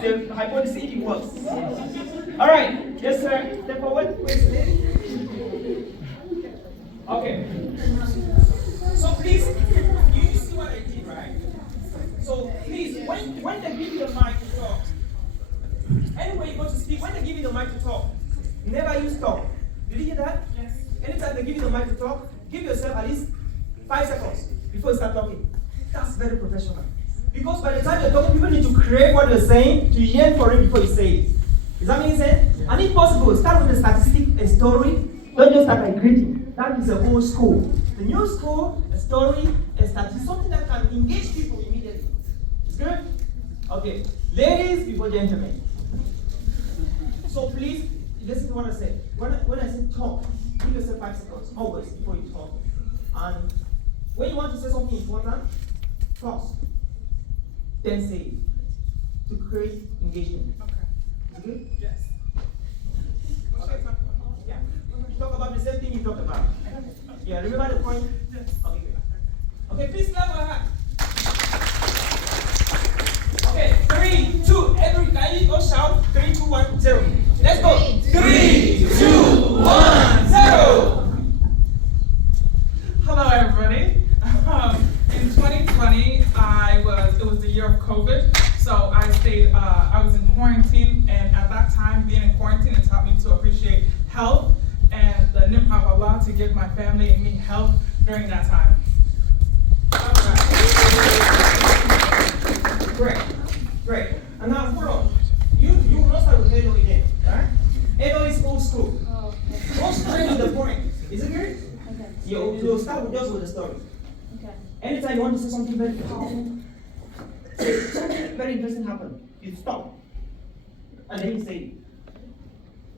the hypothesis if it works. All right, yes, sir. Step forward, please. Okay. So please, you see what I did, right? So please, when they give you the mic to talk, anywhere you go to speak, when they give you the mic to talk, never use talk. Did you hear that? Yes. Anytime they give you the mic to talk, give yourself at least 5 seconds before you start talking. That's very professional. Because by the time you're talking, people need to crave what you're saying, to yearn for it before you say it. Does that make sense? Yeah. And if possible, start with a statistic, a story. Don't just start by greeting. That is the old school. The new school, a story, a statistic, something that can engage people immediately. It's good? Okay. Ladies before gentlemen. So please, listen to what I say. When I say talk, give yourself 5 seconds, always, before you talk. And when you want to say something important, pause. Then say it. To create engagement. Okay. Is it good? Yes. Okay. Yeah. Talk about the same thing you talked about. Yeah, remember the point? Yes. Okay, good. Okay, please clap for her. Okay, 3, 2, everybody go shout. 3, 2, 1, 0. Let's go. 3, 2, 1, 0. Hello, everybody. In 2020, it was the year of COVID, so I was in quarantine, and at that time, being in quarantine, it taught me to appreciate health and the nimh of Allah to give my family and me health during that time. Great. And now, hold on. You will not start with Edo again, alright? Edo is old school. Oh, okay. Go straight to the point. Is it good? Okay. You'll start with just with the story. Okay. Anytime you want to say something very powerful, something very interesting happened, you stop. And then you say it.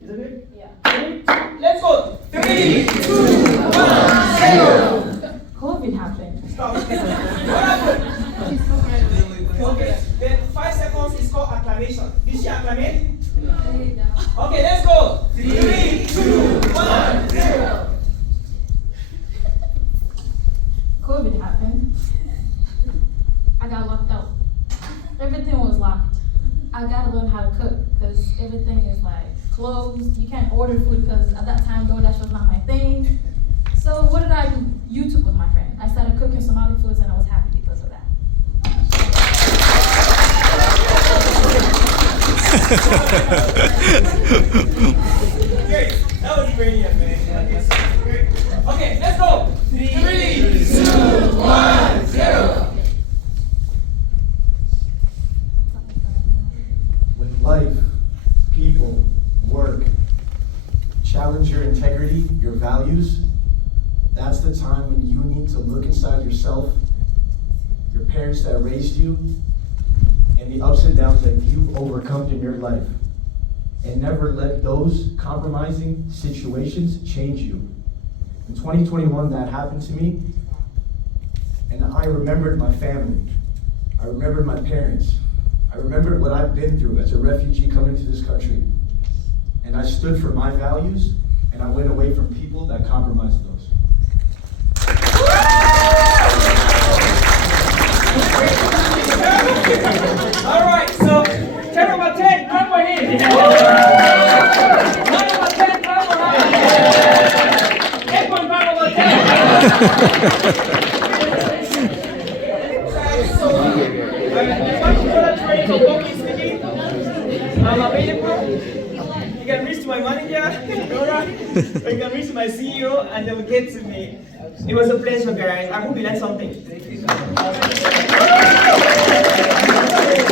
Is it good? Yeah. Let's go. 3, 2, 1, 0. COVID happened. Stop. What happened? Okay. Then 5 seconds is called acclamation. Did she acclamate? Okay, let's go. 3, 2, 1, 0. COVID happened. I got locked out. Everything was locked. I gotta learn how to cook because everything is like closed. You can't order food because at that time DoorDash was not my thing. So what did I do? YouTube was my friend. I started cooking Somali foods and I was happy because of that. Great. That was brilliant, man. Great. Okay, let's go. 3, 2, 1, 0. When life, people, work challenge your integrity, your values, that's the time when you need to look inside yourself, your parents that raised you, and the ups and downs that you've overcome in your life. And never let those compromising situations change you. In 2021, that happened to me, and I remembered my family. I remembered my parents. I remembered what I've been through as a refugee coming to this country. And I stood for my values, and I went away from people that compromised those. All right, so 10 over 10, clap for him. 9 over 10, clap for her. 8.5 over 10. So, if I'm going to train for public speaking, I'm available. You can reach to my manager, Nora, or you can reach to my CEO, and they will get to me. It was a pleasure, guys. I hope you learned something.